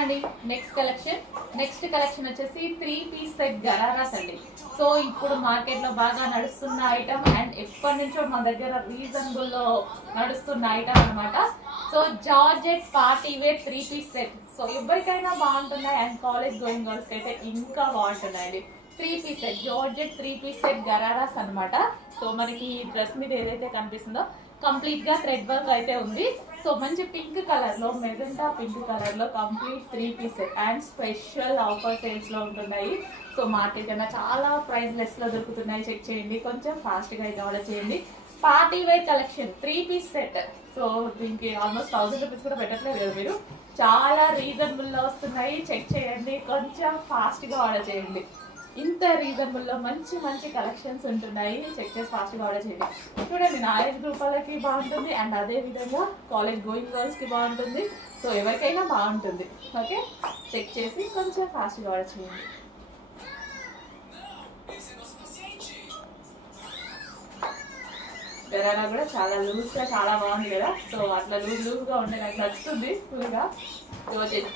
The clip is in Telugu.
అండి నెక్స్ట్ కలెక్షన్ వచ్చేసి 3-piece సెట్ గరారాస్ అండి. సో ఇప్పుడు మార్కెట్ లో బాగా నడుస్తున్న ఐటమ్ అండ్ ఎప్పటి నుంచో మన దగ్గర రీజనబుల్ లో నడుస్తున్న ఐటమ్ అన్నమాట. So georgette party wear 3-piece set. So ఎవరికైనా బాగుంటున్నాయి అండ్ కాలేజ్ గోయింగ్ గర్ల్స్ అయితే ఇంకా బాగుంటున్నాయండి. 3-piece set georgette 3-piece set గరారాస్ అన్నమాట. సో మనకి ఈ డ్రెస్ మీద ఏదైతే కనిపిస్తుందో కంప్లీట్ గా థ్రెడ్ వర్క్ అయితే ఉంది. సో మంచి పింక్ కలర్ లో మెజెంటా పింక్ కలర్ లో complete 3-piece set and special offer sales లో ఉంటున్నాయి. సో మార్కెట్ కన్నా చాలా ప్రైస్ లెస్ లో దొరుకుతున్నాయి. చెక్ చేయండి, కొంచెం ఫాస్ట్ గా అయితే ఆర్డర్ చేయండి. Party wear collection 3-piece set. So దీనికి ఆల్మోస్ట్ 1000 రూపీస్ కూడా పెట్టట్లేదు కదా మీరు. చాలా రీజనబుల్ లో వస్తున్నాయి. చెక్ చేయండి, కొంచెం ఫాస్ట్ గా ఆర్డర్ చేయండి. ఇంత రీజనబుల్ లో మంచి మంచి కలెక్షన్స్ ఉంటున్నాయి. చెక్ చేసి ఫాస్ట్ గా ఆర్డర్ చేయండి. చూడండి, నా ఏజ్ గ్రూప్ వాళ్ళకి బాగుంటుంది అండ్ అదే విధంగా కాలేజ్ గోయింగ్ గర్ల్స్ కి బాగుంటుంది. సో ఎవరికైనా బాగుంటుంది. ఓకే, చెక్ చేసి కొంచెం ఫాస్ట్ గా ఆర్డర్ చేయండి. గరారా కూడా చాలా లూజ్ గా చాలా బాగుంది కదా. సో అట్లా లూజ్ గా ఉంటే నాకు నచ్చుతుంది ఫుల్ గా. జార్జెట్